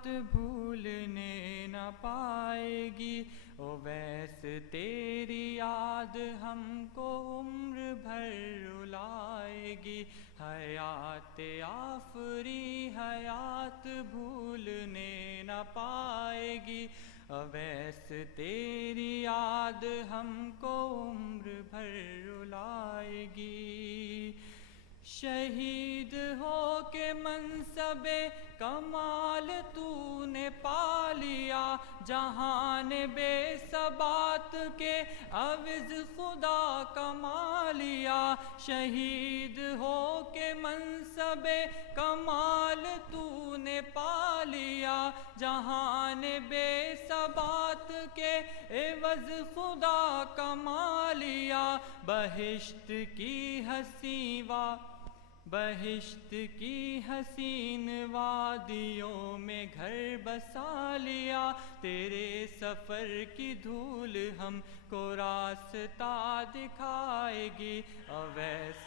بات بھولنے نہ پائے گی، اویس تیری یاد ہم کو عمر بھر رلائے گی، حیات آفری حیات بھولنے نہ پائے گی، اویس تیری یاد ہم کو عمر بھر رلائے گی۔ شہید ہو کے منصب کمال تو نے پا لیا، جہان بے ثبات کے عوض خدا کما لیا، شہید ہو کے منصب کمال تو نے پا لیا، جہان بے ثبات کے عوض خدا کما لیا، بہشت کی حسین وادیوں میں گھر بسا لیا، تیرے سفر کی دھول ہم کو راستہ دکھائے گی، اویس